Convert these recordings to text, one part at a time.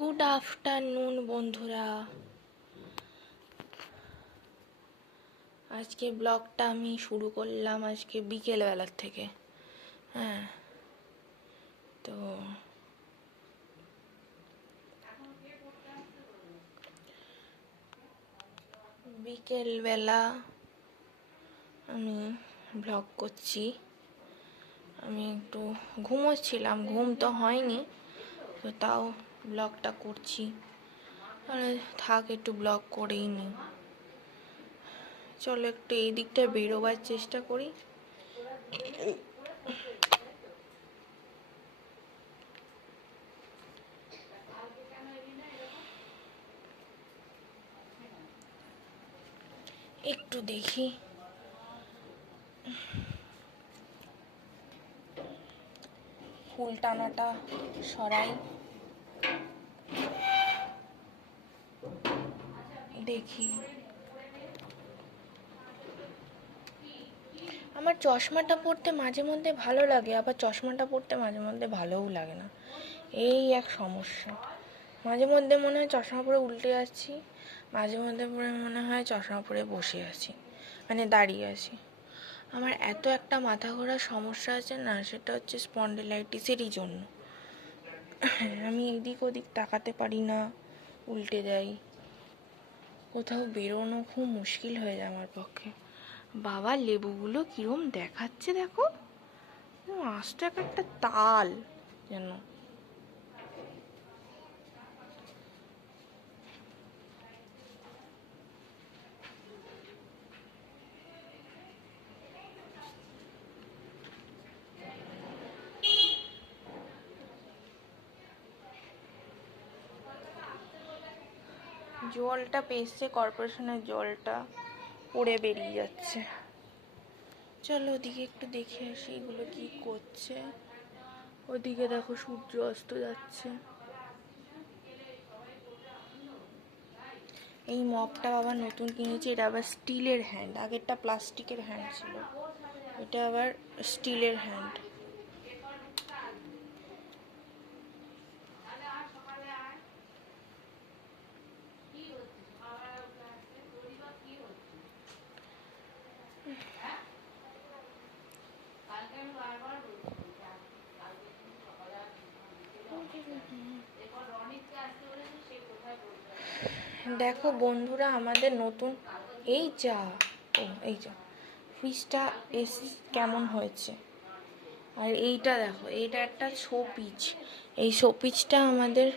Good afternoon বন্ধুরা। আজকে ব্লগটা আমি শুরু করলাম আজকে বিকেলবেলার থেকে। হ্যাঁ, তো বিকেলবেলা আমি ব্লগ করছি। আমি একটু ঘুমোচ্ছিলাম, ঘুম তো হয়নি, তো তাও ব্লগটা করছি। থাক, একটু ব্লগ করেই নি। চলো একটু এই দিকটা বেরোবার চেষ্টা করি। একটু দেখি ফুল টানাটা সরাই, দেখি। আমার চশমাটা পরতে মাঝে মধ্যে ভালো লাগে, আবার চশমাটা পরতে মাঝে মধ্যে ভালোও লাগে না। এই এক সমস্যা। মাঝে মধ্যে মনে হয় চশমা পরে উল্টে যাচ্ছি, মাঝে মধ্যে পরে মনে হয় চশমা পরে বসে আছি, মানে দাঁড়িয়ে আছি। আমার এত একটা মাথা ঘোরার সমস্যা আছে না, সেটা হচ্ছে স্পন্ডিলাইটিসেরই জন্য। আমি এদিক ওদিক তাকাতে পারি না, উল্টে যাই। কোথাও বেরোনো খুব মুশকিল হয়ে যায় আমার পক্ষে। বাবা, লেবুগুলো কিরম দেখাচ্ছে দেখো, আস্ত একটা তাল যেন। জলটা পেয়েছে, কর্পোরেশনের জলটা পড়ে বেরিয়ে যাচ্ছে। চলো ওদিকে একটু দেখে আসি এগুলো কি করছে। ওদিকে দেখো সূর্য অস্ত যাচ্ছে। এই মপটা বাবা নতুন কিনেছি, এটা আবার স্টিলের হ্যান্ড, আগেরটা প্লাস্টিকের হ্যান্ড ছিল, এটা আবার স্টিলের হ্যান্ড। দেখো বন্ধুরা, আমাদের নতুন এই যা এই যা ফ্রিজটা কেমন হয়েছে। আর এইটা দেখো, এইটা একটা শোপিস। এই শোপিসটা আমাদের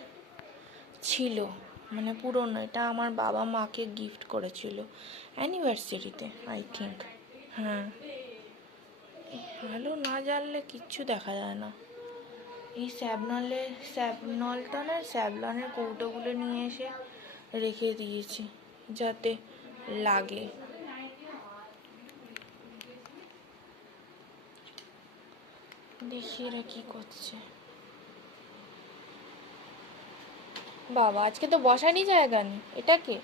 ছিল, মানে পুরনো। এটা আমার বাবা মাকে গিফট করেছিল অ্যানিভার্সারিতে, আই থিঙ্ক। হ্যাঁ, ভালো না জ্বাললে কিচ্ছু দেখা যায় না। এই স্যাবনলটা না, স্যাভলনের কৌটোগুলো নিয়ে এসে রেখে দিয়েছি যাতে লাগে। দেখি এরা কি করছে। বাবা, আজকে তো বসারই জায়গা নেই। এটা কে?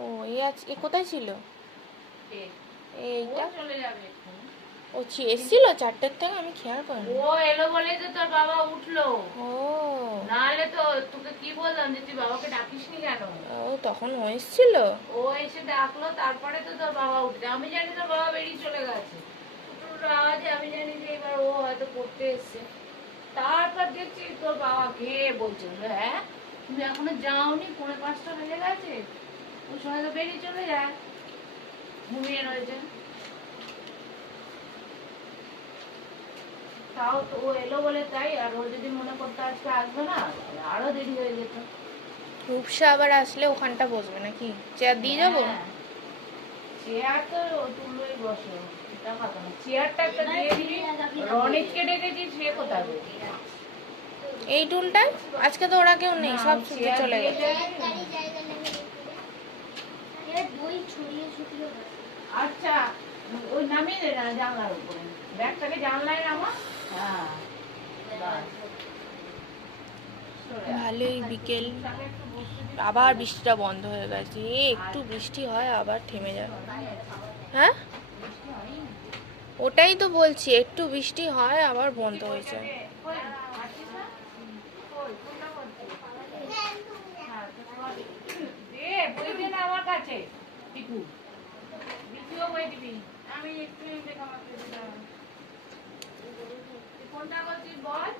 ও, এ কোথায় ছিল? এইটা ও এসেছিল 4টার থেকে, আমি খেয়াল করিনি। ও এলো বলে তো তোর বাবা উঠলো। ও, নাহলে তো তোকে কি বললাম যে তুই বাবাকে ডাকিসনি কেন? ও তখন ও এসেছিল। ও এসে ডাকলো, তারপরে তো তোর বাবা উঠছে। আমি জানি তোর বাবা বেরিয়ে চলে গেছে। আওয়াজে আমি জানি যে এবার ও হয়তো পড়তে এসছে। তারপর দেখছি তোর বাবা ঘেয়ে বলছে, হ্যাঁ তুমি এখনো যাওনি, 4:45 বেজে গেছে। ওই সময় তো বেরিয়ে চলে যায়, ঘুমিয়ে রয়েছে। তাও তো ও এলো বলে তাই, আর ও যদি মনে করতে আজকে আসবে না, আরো দেরি হয়ে যেত। রূপসা আবার আসলে ওখানটা বসবে নাকি? চেয়ার দিয়ে যাবো? চেয়ার তো তুলোই বসো, এটা কথা না। চেয়ারটা একটা দিয়ে দিবি। রনিককে ডেকেছি, সে কোথায়? এই টুলটায় আজকে তো ওরা কেউ নেই, সব ছুটে চলে গেছে। আচ্ছা, ওই নামিয়ে দে না জানলার উপরে, ব্যাগটাকে জানলায় নামা। হ্যাঁ, ভালোই বিকেল। আবার বৃষ্টিটা বন্ধ হয়ে গেছে। একটু বৃষ্টি হয় আবার থেমে যায়। হ্যাঁ, ওটাই তো বলছি, একটু বৃষ্টি হয় আবার বন্ধ হয়ে যায়। আছে টিপু দ্বিতীয় বই দিবি আমি একটু দেখা মাত্র দিলাম তুই কোনটা করছিস বল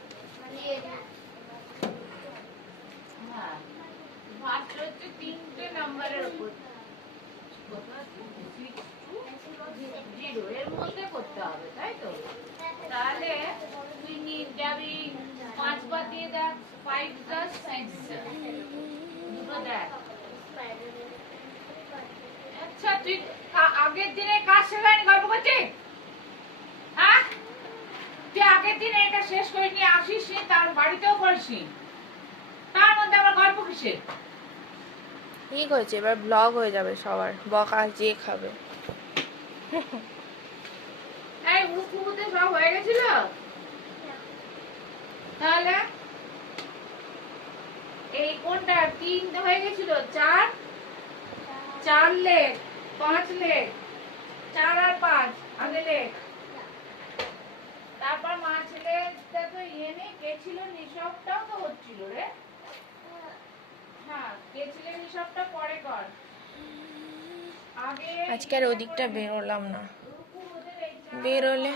হ্যাঁ ফার্স্ট হচ্ছে 3টে নাম্বারের উপর জিরো এর মধ্যে করতে হবে তাই তো তাহলে তুই যাবি 5 বার দিয়ে দেখ 5 প্লাস 6 দুটো দেখ আচ্ছা তুই আগের দিনে কাজ শেষ হয়নি গল্প করছিস হ্যাঁ তুই আগের দিনে এটা শেষ করে নিয়ে আসিস নি তার বাড়িতেও করিসনি তার মধ্যে আবার গল্প কিসের ঠিক হয়েছে, এবার ব্লগ হয়ে যাবে সবার, বকা যে খাবে। এই উকুতে সব হয়ে গেছিল তাহলে এই কোনটা 3 হয়ে গেছিল 4 লেখ 5 লেখ 4 আর 5 আগে লেখ তারপর মা ছেলেটা তো ইয়ে নেই কে ছিল নিঃসবটাও তো হচ্ছিল রে হ্যাঁ কে ছিল নিঃসবটা পরে কর আগে আজকে আর ওদিকটা বেরোলাম না, বেরোলে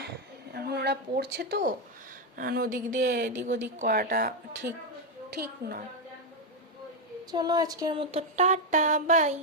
এখন ওরা পড়ছে তো, এখন ওদিক দিয়ে এদিক ওদিক করাটা ঠিক ঠিক নয়। চলো আজকের মতো টাটা বাই।